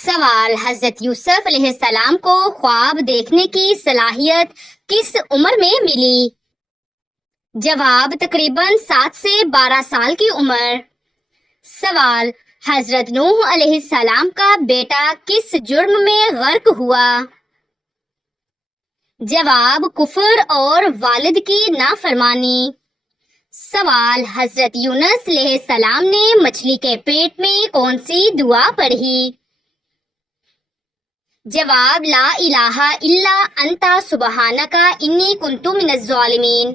سوال: حضرت یوسف علیہ السلام کو خواب دیکھنے کی صلاحیت کس عمر میں ملی؟ جواب: تقریباً 7 سے 12 سال کی عمر۔ سوال: حضرت نوح علیہ السلام کا بیٹا کس جرم میں غرق ہوا؟ جواب: کفر اور والد کی نافرمانی۔ سوال: حضرت یونس علیہ السلام نے مچھلی کے پیٹ میں کون سی دعا پڑھی؟ جواب: لا الہ الا انت سبحانک انی کنت من الظالمین۔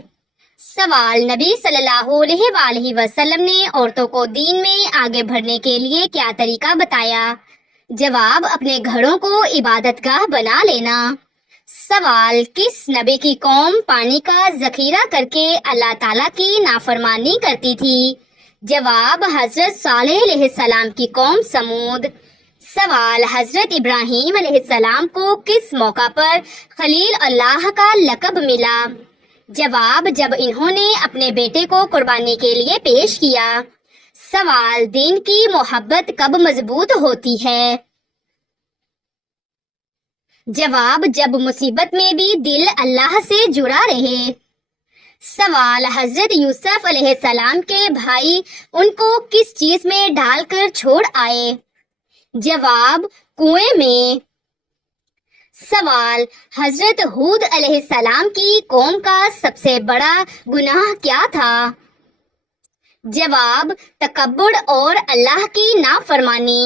سوال: نبی صلی اللہ علیہ وآلہ وسلم نے عورتوں کو دین میں آگے بڑھنے کے لیے کیا طریقہ بتایا؟ جواب: اپنے گھروں کو عبادت گاہ بنا لینا۔ سوال: کس نبی کی قوم پانی کا ذخیرہ کر کے اللہ تعالیٰ کی نافرمانی کرتی تھی؟ جواب: حضرت صالح علیہ السلام کی قوم سمود۔ سوال: حضرت ابراہیم علیہ السلام کو کس موقع پر خلیل اللہ کا لقب ملا؟ جواب: جب انہوں نے اپنے بیٹے کو قربانی کے لیے پیش کیا۔ سوال: دین کی محبت کب مضبوط ہوتی ہے؟ جواب: جب مصیبت میں بھی دل اللہ سے جڑا رہے۔ سوال: حضرت یوسف علیہ السلام کے بھائی ان کو کس چیز میں ڈال کر چھوڑ آئے؟ جواب: کنویں میں۔ سوال: حضرت ہود علیہ السلام کی قوم کا سب سے بڑا گناہ کیا تھا؟ جواب: تکبر اور اللہ کی نافرمانی۔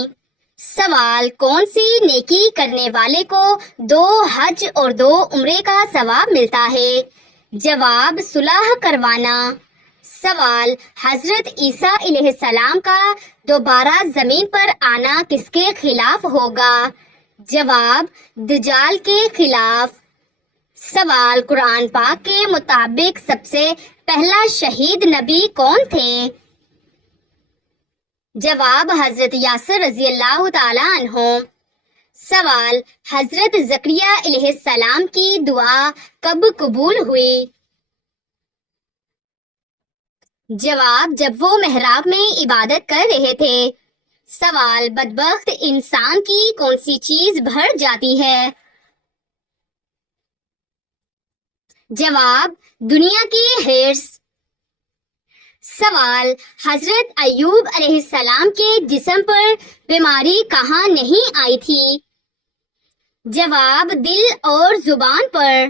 سوال: کون سی نیکی کرنے والے کو 2 حج اور 2 عمرے کا ثواب ملتا ہے؟ جواب: صلح کروانا۔ سوال: حضرت عیسیٰ علیہ السلام کا دوبارہ زمین پر آنا کس کے خلاف ہوگا؟ جواب: دجال کے خلاف۔ سوال: قرآن پاک کے مطابق سب سے پہلا شہید نبی کون تھے؟ جواب: حضرت یاسر رضی اللہ تعالی عنہ۔ سوال: حضرت زکریا علیہ السلام کی دعا کب قبول ہوئی؟ جواب: جب وہ محراب میں عبادت کر رہے تھے۔ سوال: بدبخت انسان کی کون سی چیز بڑھ جاتی ہے؟ جواب: دنیا کی ہرس۔ سوال: حضرت ایوب علیہ السلام کے جسم پر بیماری کہاں نہیں آئی تھی؟ جواب: دل اور زبان پر۔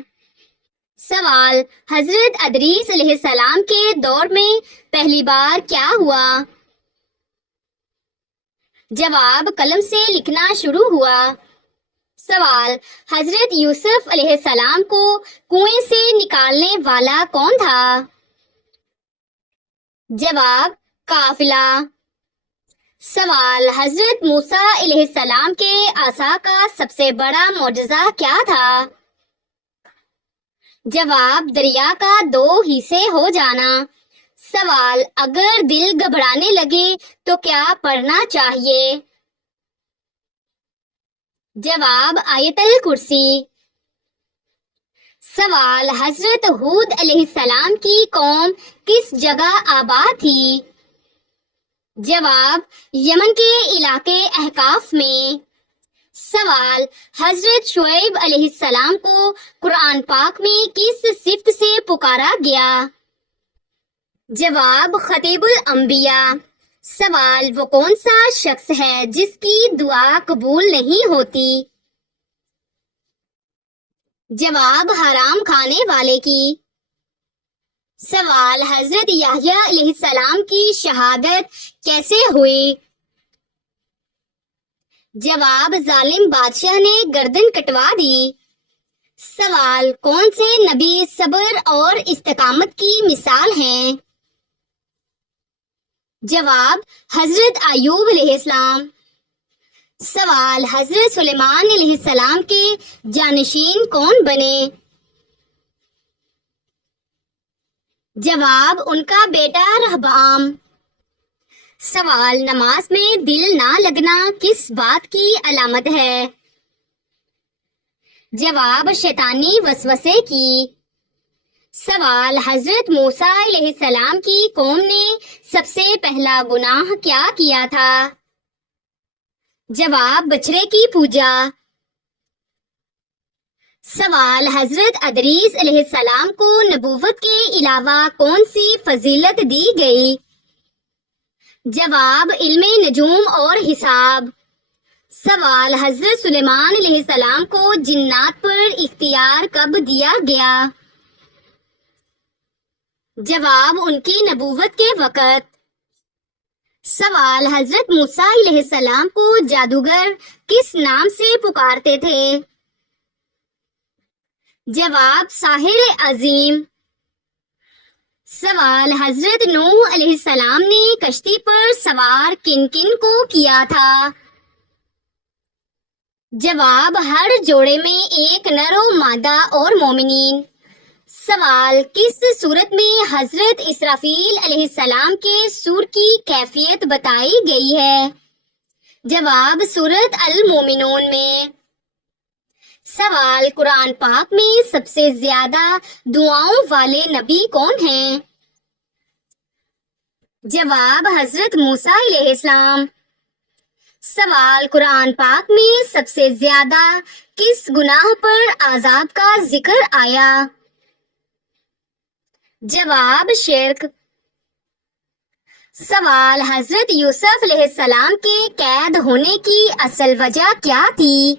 سوال: حضرت ادریس علیہ السلام کے دور میں پہلی بار کیا ہوا؟ جواب: قلم سے لکھنا شروع ہوا۔ سوال: حضرت یوسف علیہ السلام کو کنویں سے نکالنے والا کون تھا؟ جواب: قافلہ۔ سوال: حضرت موسیٰ علیہ السلام کے عصا کا سب سے بڑا معجزہ کیا تھا؟ جواب: دریا کا 2 حصے ہو جانا۔ سوال: اگر دل گھبرانے لگے تو کیا پڑھنا چاہیے؟ جواب: آیت الکرسی۔ سوال: حضرت ہود علیہ السلام کی قوم کس جگہ آباد تھی؟ جواب: یمن کے علاقے احقاف میں۔ سوال: حضرت شعیب علیہ السلام کو قرآن پاک میں کس صفت سے پکارا گیا؟ جواب: خطیب الانبیاء۔ سوال: وہ کون سا شخص ہے جس کی دعا قبول نہیں ہوتی؟ جواب: حرام کھانے والے کی۔ سوال: حضرت یحییٰ علیہ السلام کی شہادت کیسے ہوئی؟ جواب: ظالم بادشاہ نے گردن کٹوا دی۔ سوال: کون سے نبی صبر اور استقامت کی مثال ہیں؟ جواب: حضرت ایوب علیہ السلام۔ سوال: حضرت سلیمان علیہ السلام کے جانشین کون بنے؟ جواب: ان کا بیٹا رہبعام۔ سوال: نماز میں دل نہ لگنا کس بات کی علامت ہے؟ جواب: شیطانی وسوسے کی۔ سوال: حضرت موسیٰ علیہ السلام کی قوم نے سب سے پہلا گناہ کیا کیا تھا؟ جواب بچڑے کی پوجا. سوال حضرت ادریس علیہ السلام کو نبوت کے علاوہ کون سی فضیلت دی گئی؟ جواب علم نجوم اور حساب. سوال حضرت سلیمان علیہ السلام کو جنات پر اختیار کب دیا گیا؟ جواب ان کی نبوت کے وقت. سوال حضرت موسیٰ علیہ السلام کو جادوگر کس نام سے پکارتے تھے؟ جواب ساحر عظیم. سوال حضرت نوح علیہ السلام نے کشتی پر سوار کن کن کو کیا تھا؟ جواب ہر جوڑے میں ایک نر و مادہ اور مومنین. سوال کس صورت میں حضرت اسرافیل علیہ السلام کے سور کی کیفیت بتائی گئی ہے؟ جواب سورۃ المومنون میں. سوال قرآن پاک میں سب سے زیادہ دعاؤں والے نبی کون ہیں؟ جواب حضرت موسیٰ علیہ السلام. سوال قرآن پاک میں سب سے زیادہ کس گناہ پر عذاب کا ذکر آیا؟ جواب شرک. سوال حضرت یوسف علیہ السلام کے قید ہونے کی اصل وجہ کیا تھی؟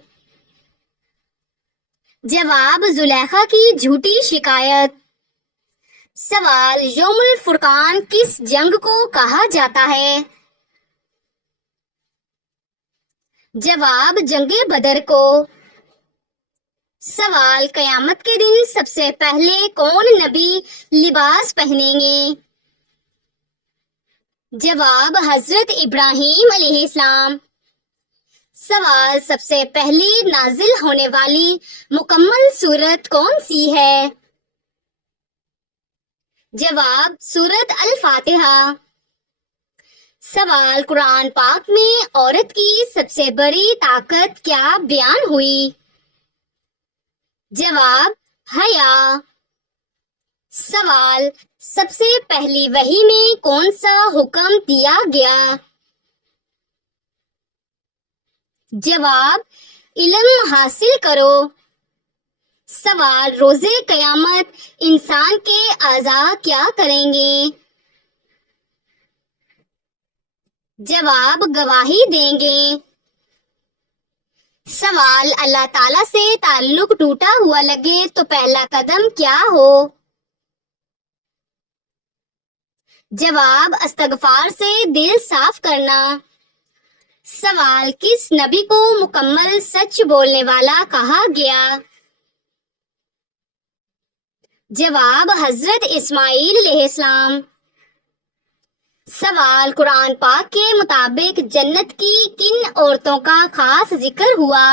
جواب زلیخا کی جھوٹی شکایت. سوال یوم الفرقان کس جنگ کو کہا جاتا ہے؟ جواب جنگ بدر کو. سوال قیامت کے دن سب سے پہلے کون نبی لباس پہنیں گے؟ جواب حضرت ابراہیم علیہ السلام. سوال سب سے پہلی نازل ہونے والی مکمل سورت کون سی ہے؟ جواب سورۃ الفاتحہ. سوال قرآن پاک میں عورت کی سب سے بڑی طاقت کیا بیان ہوئی؟ جواب حیا. سوال سب سے پہلی وحی میں کون سا حکم دیا گیا؟ جواب علم حاصل کرو. سوال روز قیامت انسان کے اعضاء کیا کریں گے؟ جواب گواہی دیں گے. سوال اللہ تعالیٰ سے تعلق ٹوٹا ہوا لگے تو پہلا قدم کیا ہو؟ جواب استغفار سے دل صاف کرنا. سوال کس نبی کو مکمل سچ بولنے والا کہا گیا؟ جواب حضرت اسماعیل علیہ السلام. سوال قرآن پاک کے مطابق جنت کی کن عورتوں کا خاص ذکر ہوا؟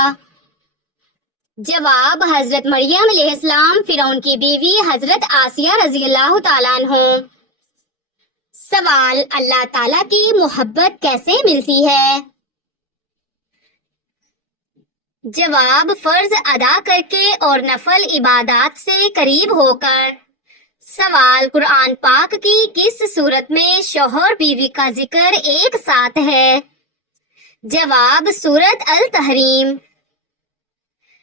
جواب حضرت مریم علیہ السلام، فرعون کی بیوی حضرت آسیہ رضی اللہ تعالیٰ عنہ. سوال اللہ تعالیٰ کی محبت کیسے ملتی ہے؟ جواب فرض ادا کر کے اور نفل عبادات سے قریب ہو کر. سوال قرآن پاک کی کس صورت میں شوہر بیوی کا ذکر ایک ساتھ ہے؟ جواب سورۃ التحریم.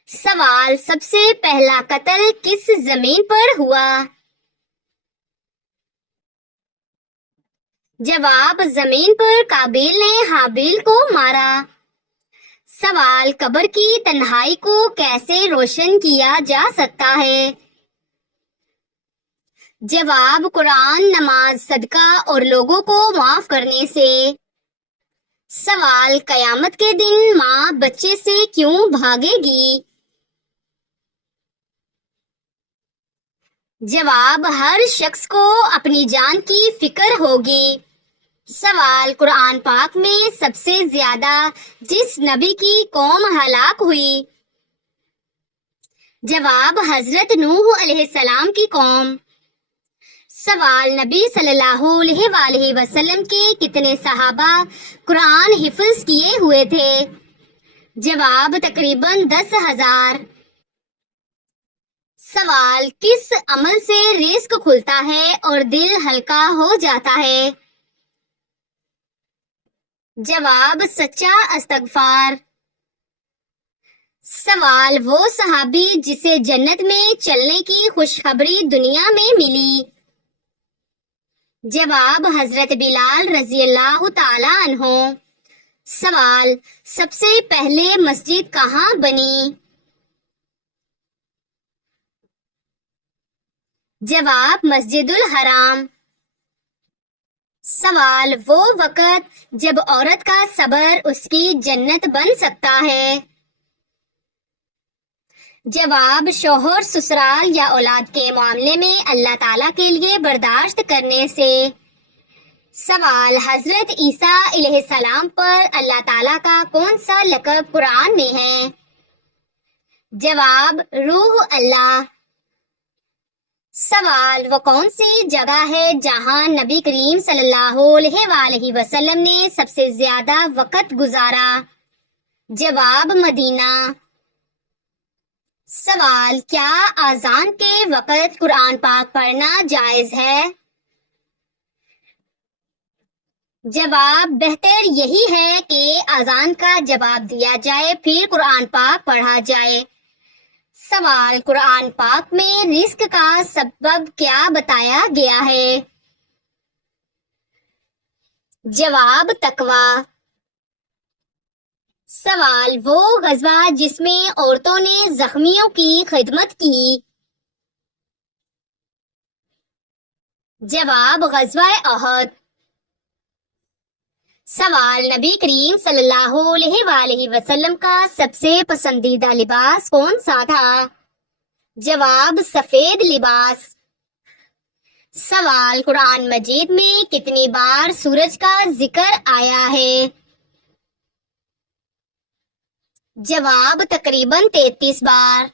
سوال سب سے پہلا قتل کس زمین پر ہوا؟ جواب زمین پر قابیل نے حابیل کو مارا. سوال قبر کی تنہائی کو کیسے روشن کیا جا سکتا ہے؟ جواب قرآن، نماز، صدقہ اور لوگوں کو معاف کرنے سے. سوال قیامت کے دن ماں بچے سے کیوں بھاگے گی؟ جواب ہر شخص کو اپنی جان کی فکر ہوگی. سوال قرآن پاک میں سب سے زیادہ جس نبی کی قوم ہلاک ہوئی؟ جواب حضرت نوح علیہ السلام کی قوم. سوال نبی صلی اللہ علیہ وآلہ وسلم کے کتنے صحابہ قرآن حفظ کیے ہوئے تھے؟ جواب تقریباً 10,000. سوال کس عمل سے رزق کھلتا ہے اور دل ہلکا ہو جاتا ہے؟ جواب سچا استغفار۔ سوال وہ صحابی جسے جنت میں چلنے کی خوشخبری دنیا میں ملی۔ جواب حضرت بلال رضی اللہ تعالی عنہ۔ سوال سب سے پہلے مسجد کہاں بنی؟ جواب مسجد الحرام۔ سوال وہ وقت جب عورت کا صبر اس کی جنت بن سکتا ہے۔ جواب شوہر سسرال یا اولاد کے معاملے میں اللہ تعالیٰ کے لیے برداشت کرنے سے۔ سوال حضرت عیسیٰ علیہ السلام پر اللہ تعالیٰ کا کون سا لقب قرآن میں ہے؟ جواب روح اللہ۔ سوال وہ کون سی جگہ ہے جہاں نبی کریم صلی اللہ علیہ وآلہ وسلم نے سب سے زیادہ وقت گزارا؟ جواب مدینہ۔ سوال کیا اذان کے وقت قرآن پاک پڑھنا جائز ہے؟ جواب بہتر یہی ہے کہ اذان کا جواب دیا جائے پھر قرآن پاک پڑھا جائے۔ سوال قرآن پاک میں رزق کا سبب کیا بتایا گیا ہے؟ جواب تقویٰ۔ سوال وہ غزوہ جس میں عورتوں نے زخمیوں کی خدمت کی؟ جواب غزوہ احد۔ سوال نبی کریم صلی اللہ علیہ وآلہ وسلم کا سب سے پسندیدہ لباس کون سا تھا؟ جواب سفید لباس۔ سوال قرآن مجید میں کتنی بار سورج کا ذکر آیا ہے؟ جواب تقریباً 33 بار۔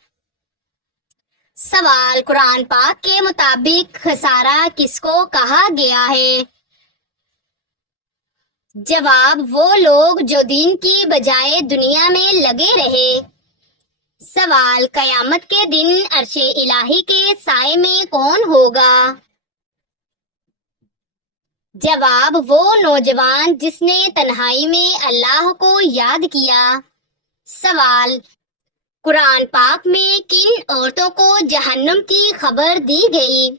سوال قرآن پاک کے مطابق خسارہ کس کو کہا گیا ہے؟ جواب وہ لوگ جو دین کی بجائے دنیا میں لگے رہے۔ سوال قیامت کے دن عرش الہی کے سائے میں کون ہوگا؟ جواب وہ نوجوان جس نے تنہائی میں اللہ کو یاد کیا۔ سوال قرآن پاک میں کن عورتوں کو جہنم کی خبر دی گئی؟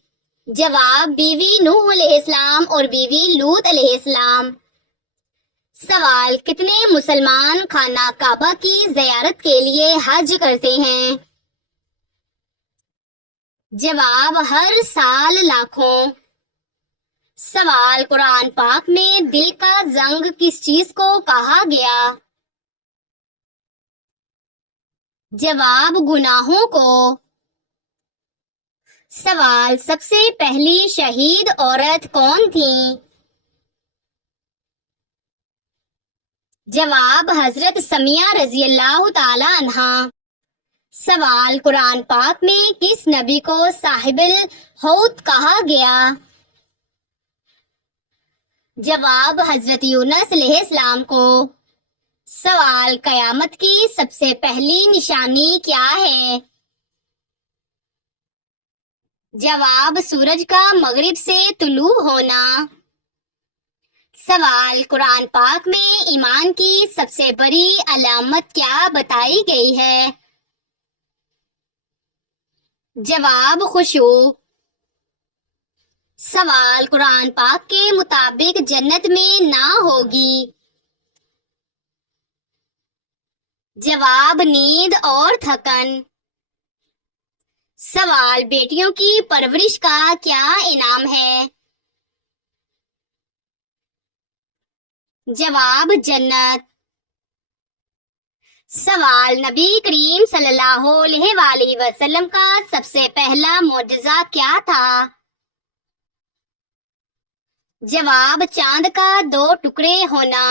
جواب بیوی نوح علیہ السلام اور بیوی لوط علیہ السلام۔ سوال کتنے مسلمان خانہ کعبہ کی زیارت کے لیے حج کرتے ہیں؟ جواب ہر سال لاکھوں۔ سوال قرآن پاک میں دل کا زنگ کس چیز کو کہا گیا؟ جواب گناہوں کو۔ سوال سب سے پہلی شہید عورت کون تھی؟ جواب حضرت سمیہ رضی اللہ تعالی عنہا۔ سوال قرآن پاک میں کس نبی کو صاحب الحوت کہا گیا؟ جواب حضرت یونس علیہ السلام کو۔ سوال قیامت کی سب سے پہلی نشانی کیا ہے؟ جواب سورج کا مغرب سے طلوع ہونا۔ سوال قرآن پاک میں ایمان کی سب سے بڑی علامت کیا بتائی گئی ہے؟ جواب خشوع۔ سوال قرآن پاک کے مطابق جنت میں نہ ہوگی؟ جواب نیند اور تھکن۔ سوال بیٹیوں کی پرورش کا کیا انعام ہے؟ جواب جنت۔ سوال نبی کریم صلی اللہ علیہ وآلہ وسلم کا سب سے پہلا معجزہ کیا تھا؟ جواب چاند کا 2 ٹکڑے ہونا۔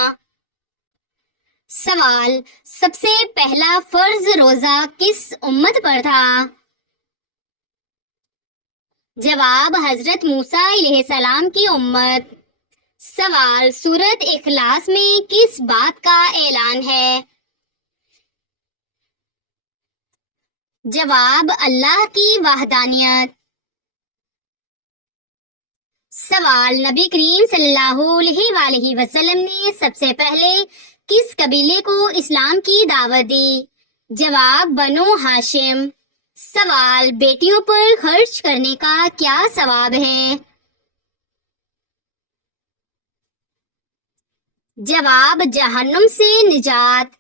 سوال سب سے پہلا فرض روزہ کس امت پر تھا؟ جواب حضرت موسیٰ علیہ السلام کی امت۔ سوال سورۃ اخلاص میں کس بات کا اعلان ہے؟ جواب اللہ کی وحدانیت۔ سوال، نبی کریم صلی اللہ علیہ وآلہ وسلم نے سب سے پہلے کس قبیلے کو اسلام کی دعوت دی؟ جواب، بنو ہاشم۔ سوال، بیٹیوں پر خرچ کرنے کا کیا ثواب ہے؟ جواب، جہنم سے نجات۔